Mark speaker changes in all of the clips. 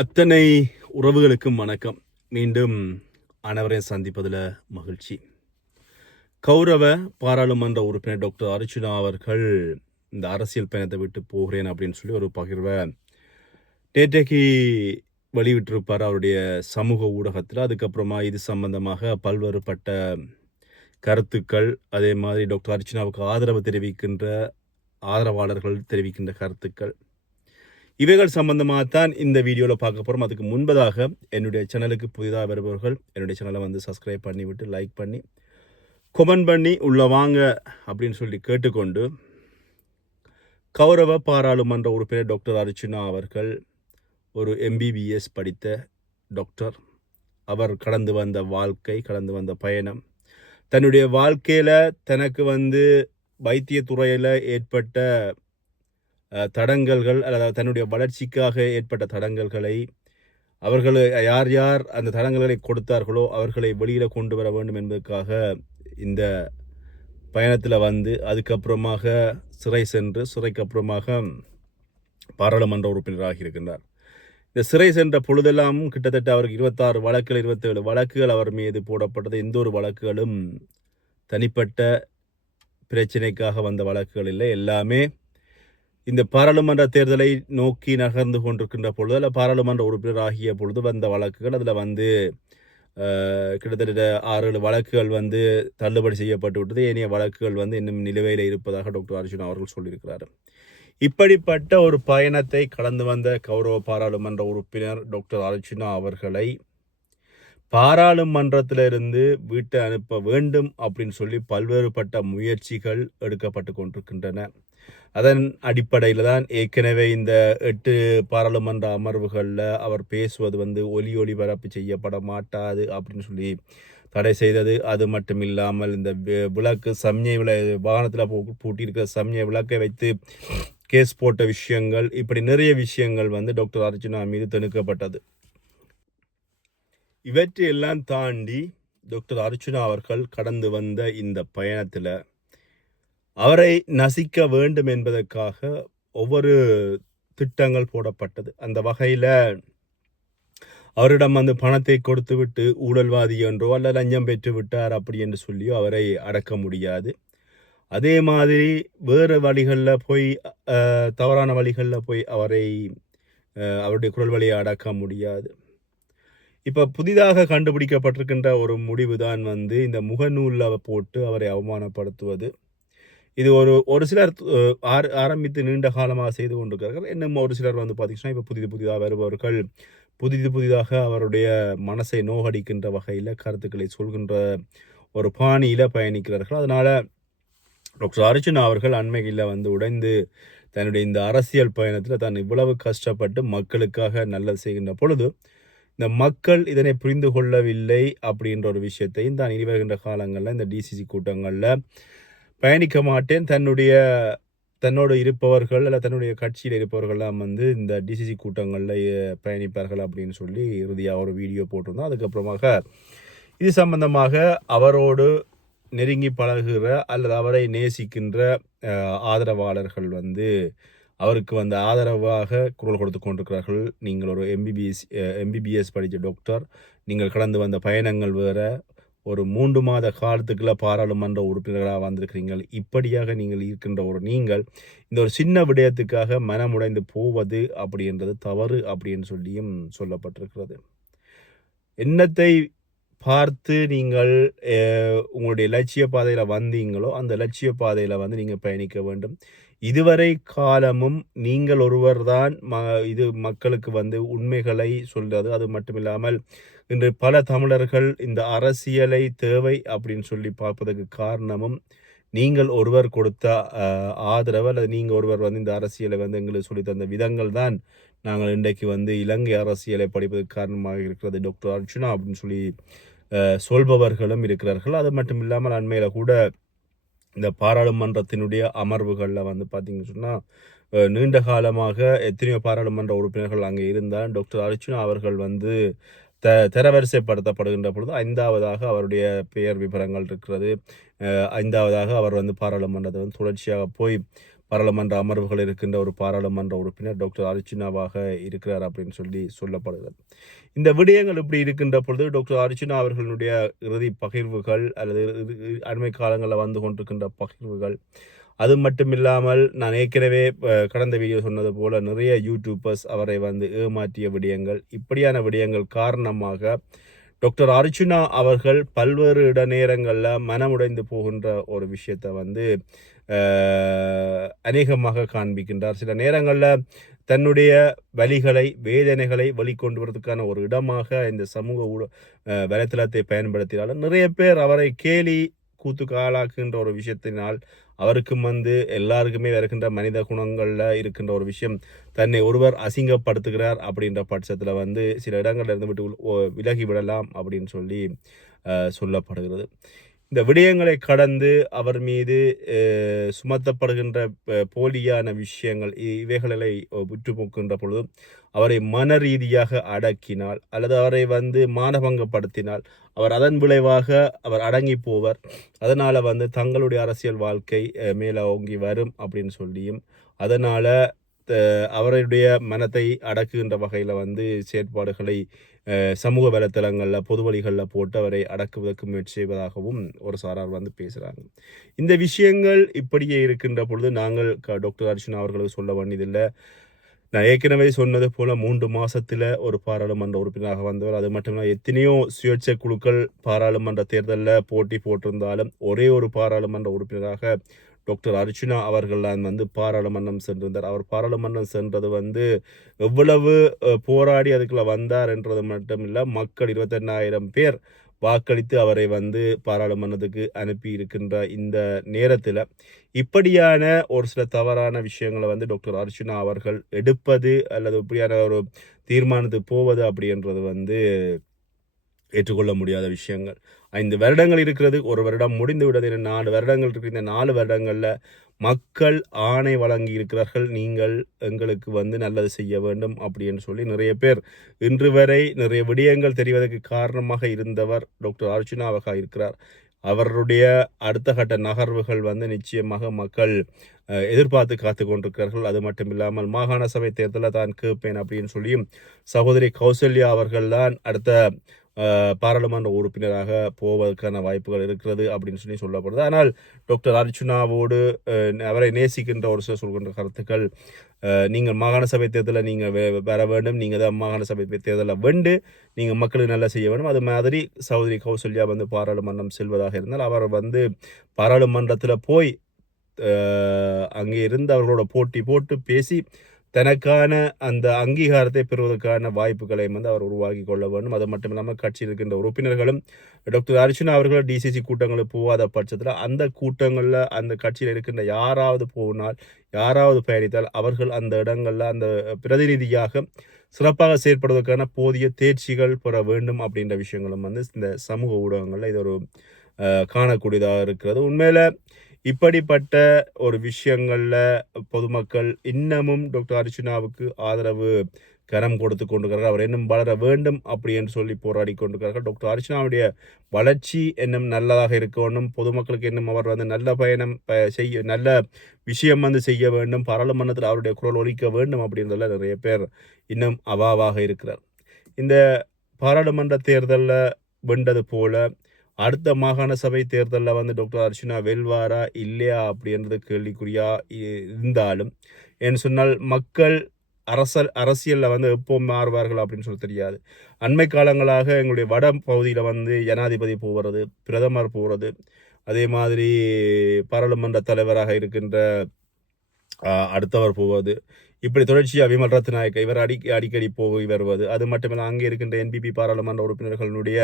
Speaker 1: அத்தனை உறவுகளுக்கும் வணக்கம். மீண்டும் அனைவரையும் சந்திப்பதில் மகிழ்ச்சி. கௌரவ பாராளுமன்ற உறுப்பினர் டாக்டர் அர்ஜுனா அவர்கள் இந்த அரசியல் பயணத்தை விட்டு போகிறேன் அப்படின்னு சொல்லி ஒரு பகிர்வை நேற்றைக்கு வெளியிட்டிருப்பார் அவருடைய சமூக ஊடகத்தில். அதுக்கப்புறமா இது சம்பந்தமாக பல்வேறுபட்ட கருத்துக்கள் அதே மாதிரி டாக்டர் அர்ச்சனாவுக்கு ஆதரவு தெரிவிக்கின்ற ஆதரவாளர்கள் தெரிவிக்கின்ற கருத்துக்கள். இவைகள் சம்பந்தமாக தான் இந்த வீடியோவில் பார்க்க போகிறோம் அதுக்கு முன்பதாக என்னுடைய சேனலுக்கு புதிதாக வருபவர்கள் என்னுடைய சேனலை வந்து சப்ஸ்கிரைப் பண்ணிவிட்டு லைக் பண்ணி கொமெண்ட் பண்ணி உள்ள வாங்க அப்படின்னு சொல்லி கேட்டுக்கொண்டு கௌரவ பாராளுமன்ற உறுப்பினர் டாக்டர் அர்ச்சுனா அவர்கள் ஒரு எம்பிபிஎஸ் படித்த டாக்டர். அவர் கடந்து வந்த வாழ்க்கை கடந்து வந்த பயணம். தன்னுடைய வாழ்க்கையில் தனக்கு வந்து வைத்தியத்துறையில் ஏற்பட்ட தடங்கல்கள் அல்லது தன்னுடைய வளர்ச்சிக்காக ஏற்பட்ட தடங்கல்களை அவர்கள் யார் யார் அந்த தடங்கல்களை கொடுத்தார்களோ அவர்களை வெளியில் கொண்டு வர வேண்டும் என்பதற்காக இந்த பயணத்தில் வந்து அதுக்கப்புறமாக சிறை சென்று சிறைக்கு அப்புறமாக பாராளுமன்ற உறுப்பினராக இருக்கின்றார். இந்த சிறை சென்ற பொழுதெல்லாம் கிட்டத்தட்ட அவருக்கு இருபத்தாறு வழக்குகள் இருபத்தேழு வழக்குகள் அவர் மீது போடப்பட்டது. எந்த ஒரு வழக்குகளும் தனிப்பட்ட பிரச்சனைக்காக வந்த வழக்குகள் இல்லை. எல்லாமே இந்த பாராளுமன்ற தேர்தலை நோக்கி நகர்ந்து கொண்டிருக்கின்ற பொழுது அல்ல பாராளுமன்ற உறுப்பினர் ஆகிய பொழுது வந்த வழக்குகள் அதில் வந்து கிட்டத்தட்ட ஆறு ஏழு வழக்குகள் வந்து தள்ளுபடி செய்யப்பட்டு விட்டது. ஏனைய வழக்குகள் வந்து இன்னும் நிலுவையில் இருப்பதாக டாக்டர் அர்ஜுன் அவர்கள் சொல்லியிருக்கிறார். இப்படிப்பட்ட ஒரு பயணத்தை கடந்து வந்த கௌரவ பாராளுமன்ற உறுப்பினர் டாக்டர் அர்ஜுனா அவர்களை பாராளுமன்றத்திலிருந்து வீட்டை அனுப்ப வேண்டும் அப்படின்னு சொல்லி பல்வேறுபட்ட முயற்சிகள் எடுக்கப்பட்டு கொண்டிருக்கின்றன. அதன் அடிப்படையில் தான் ஏற்கனவே இந்த எட்டு பாராளுமன்ற அமர்வுகளில் அவர் பேசுவது வந்து ஒலி ஒளிபரப்பு செய்யப்பட மாட்டாது அப்படின்னு சொல்லி தடை செய்தது. அது மட்டும் இல்லாமல் இந்த விளக்கு சம்ஞை விள வாகனத்தில் பூட்டியிருக்கிற சம்ஞை விளக்கை வைத்து கேஸ் போட்ட விஷயங்கள் இப்படி நிறைய விஷயங்கள் வந்து டாக்டர் அர்ஜுனா மீது திணிக்கப்பட்டது. இவற்றையெல்லாம் தாண்டி டாக்டர் அர்ச்சுனா அவர்கள் கடந்து வந்த இந்த பயணத்தில் அவரை நசிக்க வேண்டும் என்பதற்காக ஒவ்வொரு திட்டங்கள் போடப்பட்டது. அந்த வகையில் அவரிடம் வந்து பணத்தை கொடுத்து விட்டு ஊழல்வாதி என்றோ அல்ல லஞ்சம் பெற்று விட்டார் அப்படி என்று சொல்லியோ அவரை அடக்க முடியாது. அதே மாதிரி வேறு வழிகளில் போய் தவறான வழிகளில் போய் அவரை அவருடைய குரல் வழியை அடக்க முடியாது. இப்போ புதிதாக கண்டுபிடிக்கப்பட்டிருக்கின்ற ஒரு முடிவு தான் வந்து இந்த முகநூலில் போட்டு அவரை அவமானப்படுத்துவது. இது ஒரு ஒரு சிலர் ஆர ஆரம்பித்து நீண்ட காலமாக செய்து கொண்டிருக்கிறார்கள். இன்னும் ஒரு சிலர் வந்து பார்த்தீங்கன்னா இப்போ புதிது புதிதாக வருபவர்கள் புதிது புதிதாக அவருடைய மனசை நோகடிக்கின்ற வகையில் கருத்துக்களை சொல்கின்ற ஒரு பாணியில் பயணிக்கிறார்கள். அதனால் டாக்டர் அர்ஜுன் அவர்கள் அண்மையில் வந்து உடைந்து தன்னுடைய இந்த அரசியல் பயணத்தில் தான் இவ்வளவு கஷ்டப்பட்டு மக்களுக்காக நல்லது செய்கின்ற பொழுது இந்த மக்கள் இதனை புரிந்து கொள்ளவில்லை அப்படின்ற ஒரு விஷயத்தையும் தான் இனி வருகின்ற காலங்களில் இந்த டிசிசி கூட்டங்களில் பயணிக்க மாட்டேன். தன்னுடைய தன்னோடு இருப்பவர்கள் அல்ல தன்னுடைய கட்சியில் இருப்பவர்கள்லாம் வந்து இந்த டிசிசி கூட்டங்களில் பயணிப்பார்கள் அப்படின்னு சொல்லி இறுதியாக ஒரு வீடியோ போட்டிருந்தோம். அதுக்கப்புறமாக இது சம்பந்தமாக அவரோடு நெருங்கி பழகுகிற அல்லது அவரை நேசிக்கின்ற ஆதரவாளர்கள் வந்து அவருக்கு வந்து ஆதரவாக குரல் கொடுத்து கொண்டிருக்கிறார்கள். நீங்கள் ஒரு எம்பிபிஎஸ் எம்பிபிஎஸ் படித்த டாக்டர் நீங்கள் கடந்து வந்த பயணங்கள் வேறு. ஒரு மூன்று மாத காலத்துக்குள்ள பாராளுமன்ற உறுப்பினராக வந்திருக்கிறீர்கள் இப்படியாக நீங்கள் இருக்கின்ற ஒரு நீங்கள் இந்த ஒரு சின்ன விடயத்துக்காக மனமுடைந்து போவது அப்படின்றது தவறு அப்படின்னு சொல்லியும் சொல்லப்பட்டிருக்கிறது. எண்ணத்தை பார்த்து நீங்கள் உங்களுடைய லட்சிய பாதையில் வந்தீங்களோ அந்த லட்சிய பாதையில் வந்து நீங்கள் பயணிக்க வேண்டும். இதுவரை காலமும் நீங்கள் ஒருவர் தான் ம இது மக்களுக்கு வந்து உண்மைகளை சொல்கிறது அது மட்டும் இல்லாமல் இன்று பல தமிழர்கள் இந்த அரசியலை தேவை அப்படின்னு சொல்லி பார்ப்பதற்கு காரணமும் நீங்கள் ஒருவர் கொடுத்த ஆதரவு அல்லது நீங்கள் ஒருவர் வந்து இந்த அரசியலை வந்து எங்களுக்கு சொல்லி தந்த விதங்கள் தான் நாங்கள் இன்றைக்கு வந்து இலங்கை அரசியலை படிப்பதற்கு காரணமாக இருக்கிறது. டாக்டர் அர்ஜுனா அப்படின்னு சொல்லி சொல்பவர்களும் இருக்கிறார்கள். அது மட்டும் இல்லாமல் அண்மையில் கூட இந்த பாராளுமன்றத்தினுடைய அமர்வுகளில் வந்து பார்த்தீங்கன்னு சொன்னால் நீண்ட காலமாக எத்தனையோ பாராளுமன்ற உறுப்பினர்கள் அங்கே இருந்தால் டாக்டர் அர்ச்சுனா அவர்கள் வந்து த தரவரிசைப்படுத்தப்படுகின்ற பொழுது ஐந்தாவதாக அவருடைய பெயர் விவரங்கள் இருக்கிறது. ஐந்தாவதாக அவர் வந்து பாராளுமன்றத்தை வந்து தொடர்ச்சியாக போய் பாராளுமன்ற அமர்வுகள் இருக்கின்ற ஒரு பாராளுமன்ற உறுப்பினர் டாக்டர் அர்ச்சுனாவாக இருக்கிறார் அப்படின்னு சொல்லி சொல்லப்படுகிறது. இந்த விடயங்கள் இப்படி இருக்கின்ற பொழுது டாக்டர் அர்ச்சுனா அவர்களுடைய இறுதி பகிர்வுகள் அல்லது அண்மை காலங்களில் வந்து கொண்டிருக்கின்ற பகிர்வுகள் அது மட்டும் இல்லாமல் நான் ஏற்கனவே கடந்த வீடியோ சொன்னது போல் நிறைய யூடியூபர்ஸ் அவரை வந்து ஏமாற்றிய விடயங்கள். இப்படியான விடயங்கள் காரணமாக டாக்டர் அர்ஜுனா அவர்கள் பல்வேறு இட நேரங்களில் மனமுடைந்து போகின்ற ஒரு விஷயத்தை வந்து அநேகமாக காண்பிக்கின்றார். சில நேரங்களில் தன்னுடைய வலிகளை வேதனைகளை வெளிக்கொண்டு வரதுக்கான ஒரு இடமாக இந்த சமூக ஊட வலைத்தளத்தை பயன்படுத்தினாலும் நிறைய பேர் அவரை கேலி கூத்துக்கு ஆளாக்குகின்ற ஒரு விஷயத்தினால் அவருக்கும் வந்து எல்லாருக்குமே இருக்கின்ற மனித குணங்களில் இருக்கின்ற ஒரு விஷயம் தன்னை ஒருவர் அசிங்கப்படுத்துகிறார் அப்படின்ற பட்சத்தில் வந்து சில இடங்கள்ல இருந்து விட்டு விலகி விடலாம் அப்படின்னு சொல்லி சொல்லப்படுகிறது. இந்த விடயங்களை கடந்து அவர் மீது சுமத்தப்படுகின்ற போலியான விஷயங்கள் இவைகளை விட்டு பொழுதும் அவரை மன ரீதியாக அடக்கினால் அல்லது அவரை வந்து மானபங்கப்படுத்தினால் அவர் அதன் விளைவாக அவர் அடங்கி போவர் அதனால் வந்து தங்களுடைய அரசியல் வாழ்க்கை மேலோங்கி வரும் அப்படின்னு சொல்லியும் அதனால் அவருடைய மனத்தை அடக்குகின்ற வகையில் வந்து செயற்பாடுகளை சமூக வலைத்தளங்களில் பொது வழிகளில் போட்டு அவரை அடக்குவதற்கு முயற்சி செய்வதாகவும் ஒரு சாரார் வந்து பேசுகிறாங்க இந்த விஷயங்கள் இப்படியே இருக்கின்ற பொழுது நாங்கள் டாக்டர் அர்ஜுன் அவர்களுக்கு சொல்ல வேண்டியதில்லை. நான் ஏற்கனவே சொன்னது போல மூன்று மாசத்துல ஒரு பாராளுமன்ற உறுப்பினராக வந்தவர். அது மட்டும் இல்லாமல் எத்தனையோ சுயேட்சை குழுக்கள் பாராளுமன்ற தேர்தலில் போட்டி போட்டிருந்தாலும் ஒரே ஒரு பாராளுமன்ற உறுப்பினராக டாக்டர் அர்ச்சுனா அவர்கள் வந்து பாராளுமன்றம் சென்றிருந்தார். அவர் பாராளுமன்றம் சென்றது வந்து எவ்வளவு போராடி அதுக்குள்ள வந்தார் என்றது மட்டும் இல்லை மக்கள் இருபத்தெண்ணாயிரம் பேர் வாக்களித்து அவரை வந்து பாராளுமன்றத்துக்கு அனுப்பி இருக்கின்ற இந்த நேரத்தில் இப்படியான ஒரு சில தவறான விஷயங்களை வந்து டாக்டர் அர்ச்சுனா அவர்கள் எடுப்பது அல்லது இப்படியான ஒரு தீர்மானத்துக்கு போவது அப்படின்றது வந்து ஏற்றுக்கொள்ள முடியாத விஷயங்கள். ஐந்து வருடங்கள் இருக்கிறது ஒரு வருடம் முடிந்து விடுறது நாலு வருடங்கள் இருக்கிற இந்த நாலு வருடங்களில் மக்கள் ஆணை வழங்கி இருக்கிறார்கள். நீங்கள் எங்களுக்கு வந்து நல்லது செய்ய வேண்டும் அப்படின்னு சொல்லி நிறைய பேர் இன்று வரை நிறைய விடயங்கள் தெரிவதற்கு காரணமாக இருந்தவர் டாக்டர் அர்ச்சுனாவாக இருக்கிறார். அவருடைய அடுத்த கட்ட நகர்வுகள் வந்து நிச்சயமாக மக்கள் எதிர்பார்த்து காத்து கொண்டிருக்கிறார்கள். அது மட்டும் இல்லாமல் மாகாண சபை தேர்தலில் தான் கேட்பேன் அப்படின்னு சொல்லியும் சகோதரி கௌசல்யா அவர்கள் தான் அடுத்த பாராளுமன்ற உறுப்பினராக போவதற்கான வாய்ப்புகள் இருக்கிறது அப்படின்னு சொல்லி சொல்லப்படுது. ஆனால் டாக்டர் அர்ச்சுனாவோடு அவரை நேசிக்கின்ற ஒரு சில சொல்கின்ற கருத்துக்கள் நீங்கள் மாகாண சபை தேர்தலில் நீங்கள் வர வேண்டும் நீங்கள் தான் மாகாண சபை தேர்தலில் வெண்டு நீங்கள் மக்களுக்கு நல்லா செய்ய வேண்டும். அது மாதிரி சௌதரி கௌசல்யா வந்து பாராளுமன்றம் செல்வதாக இருந்தால் அவர் வந்து பாராளுமன்றத்தில் போய் அங்கே இருந்து அவர்களோட போட்டி போட்டு பேசி தனக்கான அந்த அங்கீகாரத்தை பெறுவதற்கான வாய்ப்புகளை வந்து அவர் உருவாக்கி கொள்ள வேண்டும். அது மட்டும் இல்லாமல் கட்சியில் இருக்கின்ற உறுப்பினர்களும் டாக்டர் அர்ஜுனா அவர்கள் டிசிசி கூட்டங்களுக்கு போகாத பட்சத்தில் அந்த கூட்டங்களில் அந்த கட்சியில் இருக்கின்ற யாராவது போனால் யாராவது பயணித்தால் அவர்கள் அந்த இடங்களில் அந்த பிரதிநிதியாக சிறப்பாக செயற்படுவதற்கான போதிய தேர்ச்சிகள் பெற வேண்டும் அப்படின்ற விஷயங்களும் வந்து இந்த சமூக ஊடகங்களில் இது ஒரு காணக்கூடியதாக இருக்கிறது. உண்மையில் இப்படிப்பட்ட ஒரு விஷயங்களில் பொதுமக்கள் இன்னமும் டாக்டர் அர்ச்சுனாவுக்கு ஆதரவு கரம் கொடுத்து கொண்டிருக்கிறார் அவர் இன்னும் வளர வேண்டும் அப்படி என்று சொல்லி போராடி கொண்டிருக்கிறார்கள். டாக்டர் அர்ச்சனாவுடைய வளர்ச்சி இன்னும் நல்லதாக இருக்க வேண்டும். பொதுமக்களுக்கு இன்னும் அவர் வந்து நல்ல பயணம் செய்ய நல்ல விஷயம் வந்து செய்ய வேண்டும். பாராளுமன்றத்தில் அவருடைய குரல் ஒழிக்க வேண்டும் அப்படின்றதுல நிறைய பேர் இன்னும் அவாவாக இருக்கிறார். இந்த பாராளுமன்ற தேர்தலில் வென்றது போல அடுத்த மாகாண சபை தேர்தலில் வந்து டாக்டர் அர்ச்சனா வெல்வாரா இல்லையா அப்படின்றது கேள்விக்குறியா இருந்தாலும் என்று சொன்னால் மக்கள் அரசல் அரசியலில் வந்து எப்போ மாறுவார்கள் அப்படின்னு சொல்லி தெரியாது. அண்மை காலங்களாக எங்களுடைய வட பகுதியில் வந்து ஜனாதிபதி போகிறது பிரதமர் போகிறது அதே மாதிரி பாராளுமன்ற தலைவராக இருக்கின்ற அடுத்தவர் போவது இப்படி தொடர்ச்சியாக விமல் ரத்நாயக்க இவர் அடி அடிக்கடி போய் வருவது. அது மட்டுமில்லை அங்கே இருக்கின்ற என்பிபி பாராளுமன்ற உறுப்பினர்களுடைய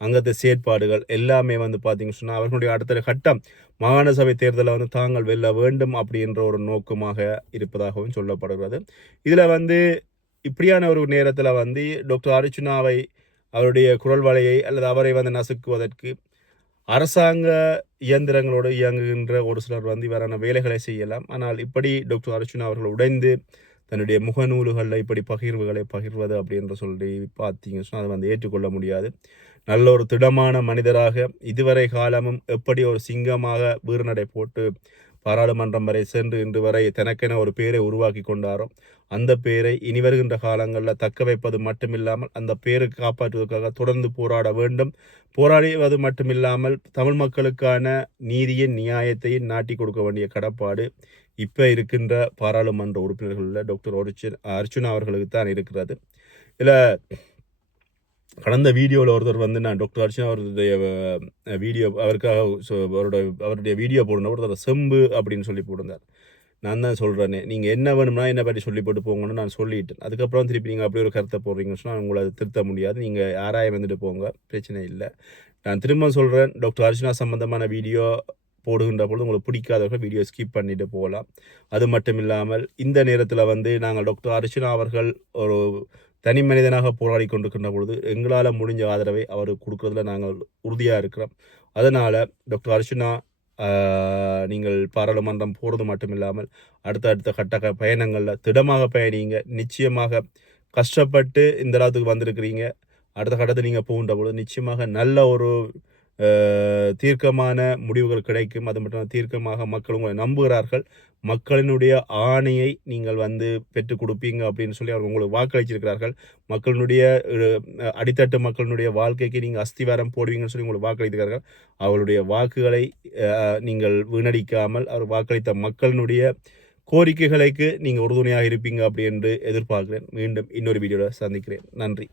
Speaker 1: அங்கத்து செயற்பாடுகள் எல்லாமே வந்து பார்த்தீங்கன்னு சொன்னால் அவர்களுடைய அடுத்த கட்டம் மாகாண சபை தேர்தலை வந்து தாங்கள் வெல்ல வேண்டும் அப்படின்ற ஒரு நோக்கமாக இருப்பதாகவும் சொல்லப்படுகிறது. இதில் வந்து இப்படியான ஒரு நேரத்தில் வந்து டாக்டர் அர்ச்சுனாவை அவருடைய குரல் வலையை அல்லது அவரை வந்து நசுக்குவதற்கு அரசாங்க இயந்திரங்களோடு இயங்குகின்ற ஒரு சிலர் வந்து இவரான வேலைகளை செய்யலாம். ஆனால் இப்படி டாக்டர் அர்ச்சுனா அவர்கள் உடைந்து தன்னுடைய முகநூல்களில் இப்படி பகிர்வுகளை பகிர்வது அப்படின்ற சொல்லி பார்த்தீங்கன்னா அதை வந்து ஏற்றுக்கொள்ள முடியாது. நல்ல ஒரு திடமான மனிதராக இதுவரை காலமும் எப்படி ஒரு சிங்கமாக வீறுநடை போட்டு பாராளுமன்றம் வரை சென்று இன்று வரை தனக்கென ஒரு பேரை உருவாக்கி கொண்டாரோ அந்த பேரை இனி வருகின்ற காலங்களில் தக்க வைப்பது மட்டுமில்லாமல் அந்த பேரை காப்பாற்றுவதற்காக தொடர்ந்து போராட வேண்டும். போராடுவது மட்டுமில்லாமல் தமிழ் மக்களுக்கான நீதியின் நியாயத்தையும் நாட்டி கொடுக்க வேண்டிய கடப்பாடு இப்போ இருக்கின்ற பாராளுமன்ற உறுப்பினர்களில் டாக்டர் அர்ச்சுன் அர்ச்சுனா அவர்களுக்கு தான் இருக்கிறது. இதில் கடந்த வீடியோவில் ஒருத்தர் வந்து நான் டாக்டர் அர்ச்சனா அவருடைய வீடியோ அவருக்காக சொ- அவருடைய அவருடைய வீடியோ போடணும் ஒருத்தர் செம்பு அப்படின்னு சொல்லி போட்டிருந்தார். நான் தான் சொல்கிறேனே நீங்கள் என்ன வேணும்னா என்ன பற்றி சொல்லி போட்டு போங்கன்னு நான் சொல்லிட்டேன். அதுக்கப்புறம் திருப்பி நீங்கள் அப்படி ஒரு கருத்தை போடுறீங்கன்னு சொன்னால் உங்களை திருத்த முடியாது. நீங்கள் யாராய வந்துட்டு போங்க பிரச்சனை இல்லை. நான் திரும்ப சொல்கிறேன் டாக்டர் அர்ச்சனா சம்மந்தமான வீடியோ போடுகின்ற பொழுது உங்களுக்கு பிடிக்காதவர்கள் வீடியோ ஸ்கிப் பண்ணிட்டு போகலாம். அது மட்டும் இல்லாமல் இந்த நேரத்தில் வந்து நாங்கள் டாக்டர் அர்ச்சனா அவர்கள் ஒரு தனி மனிதனாக போராடி கொண்டிருக்கின்ற பொழுது எங்களால் முடிஞ்ச ஆதரவை அவர் கொடுக்குறதுல நாங்கள் உறுதியாக இருக்கிறோம். அதனால் டாக்டர் அர்ச்சனா நீங்கள் பாராளுமன்றம் போகிறது மட்டும் இல்லாமல் அடுத்த அடுத்த கட்ட பயணங்களில் திடமாக பயணிங்க. நிச்சயமாக கஷ்டப்பட்டு இந்த இடத்துக்கு வந்திருக்கிறீங்க. அடுத்த கட்டத்தில் நீங்கள் போகின்ற பொழுது நிச்சயமாக நல்ல ஒரு தீர்க்கமான முடிவுகள் கிடைக்கும். அது மட்டும் இல்லாமல் தீர்க்கமாக மக்கள் உங்களை நம்புகிறார்கள். மக்களினுடைய ஆணையை நீங்கள் வந்து பெற்றுக் கொடுப்பீங்க அப்படின்னு சொல்லி அவங்க உங்களுக்கு வாக்களிச்சிருக்கிறார்கள். மக்களினுடைய அடித்தட்டு மக்களினுடைய வாழ்க்கைக்கு நீங்கள் அஸ்திவாரம் போடுவீங்கன்னு சொல்லி உங்களுக்கு வாக்களித்திருக்கிறார்கள். அவருடைய வாக்குகளை நீங்கள் வீணடிக்காமல் அவர் வாக்களித்த மக்களினுடைய கோரிக்கைகளுக்கு நீங்கள் உறுதுணையாக இருப்பீங்க அப்படி என்று எதிர்பார்க்கிறேன். மீண்டும் இன்னொரு வீடியோவில் சந்திக்கிறேன். நன்றி.